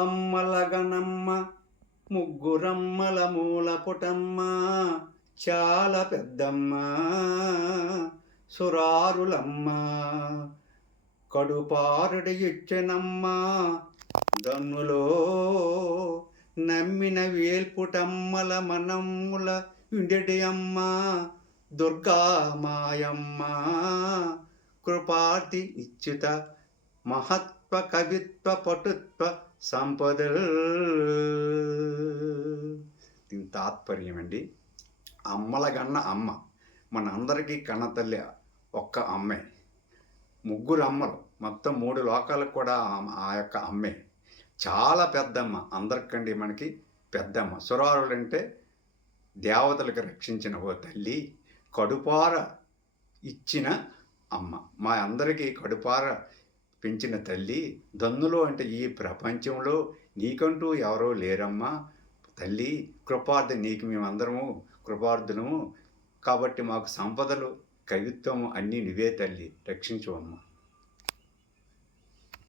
అమ్మలగనమ్మ ముగ్గురమ్మల మూల పుటమ్మ చాలా పెద్దమ్మ సురారులమ్మ కడుపారుడి ఇచ్చెనమ్మ దన్నులో నమ్మిన వేల్పుటమ్మల మనమ్ముల ఇండెడి అమ్మ దుర్గామాయమ్మ కృపార్తి ఇచ్చుత మహత్వ కవిత్వ పటుత్వ సంపదలు. దీని తాత్పర్యం అండి, అమ్మల గన్న అమ్మ, మన అందరికీ కన్నతల్లి ఒక్క అమ్మే. ముగ్గురు అమ్మలు, మొత్తం 3 లోకాలకు కూడా ఆ యొక్క అమ్మే. చాలా పెద్దమ్మ, అందరికండి మనకి పెద్దమ్మ. సురారులు అంటే దేవతలకు రక్షించిన ఓ తల్లి, కడుపార ఇచ్చిన అమ్మ, మా అందరికీ కడుపార పెంచిన తల్లి. దన్నులో అంటే ఈ ప్రపంచంలో నీకంటూ ఎవరో లేరమ్మా తల్లి, కృపార్థి నీకు మేమందరము కృపార్థులము కాబట్టి మాకు సంపదలు కవిత్వము అన్నీ నువ్వే తల్లి, రక్షించు అమ్మ.